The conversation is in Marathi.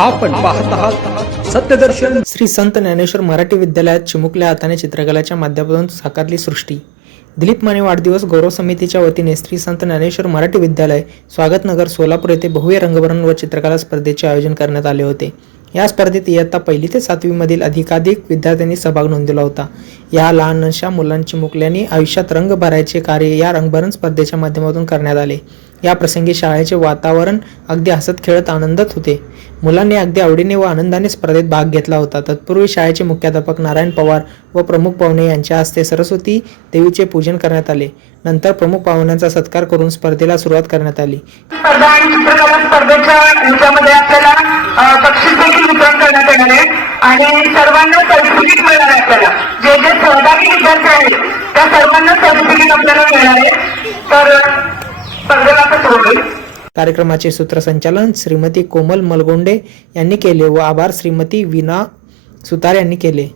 आपण पाहत आहात सत्यदर्शन. श्री संत ज्ञानेश्वर मराठी विद्यालयात चिमुकल्या हाताने चित्रकलेच्या माध्यमातून साकारली सृष्टी. दिलीप माने वाढदिवस गौरव समितीच्या वतीने श्री संत ज्ञानेश्वर मराठी विद्यालय स्वागतनगर सोलापूर येथे भव्य रंगभरण व चित्रकला स्पर्धेचे आयोजन करण्यात आले होते. या स्पर्धेत इयत्ता पहिली ते सातवीमधील अधिकाधिक विद्यार्थ्यांनी सहभाग नोंदवला होता. या लहानशा मुलांची मुकल्याने आयुष्यात रंग भरायचे कार्य या रंगभरण स्पर्धेच्या माध्यमातून करण्यात आले. या प्रसंगी शाळेचे वातावरण अगदी हसत खेळत आनंदत होते. मुलांनी अगदी आवडीने व आनंदाने स्पर्धेत भाग घेतला होता. तत्पूर्वी शाळेचे मुख्याध्यापक नारायण पवार व प्रमुख पाहुणे यांच्या हस्ते सरस्वती देवीचे पूजन करण्यात आले. नंतर प्रमुख पाहुण्यांचा सत्कार करून स्पर्धेला सुरुवात करण्यात आली. स्पर्धा आणि चित्रकला वितरण आहे आणि सर्वांना सर्टिफिकेट मिळणार आहे आपल्याला. जे जे सहभागी विद्यार्थी आहेत त्या सर्वांना सर्टिफिकेट आपल्याला मिळणार आहे. तर स्पर्धेला सुरू होईल. कार्यक्रमाचे सूत्रसंचालन श्रीमती कोमल मलगोंडे यांनी केले व आभार श्रीमती विना सुतार यांनी केले.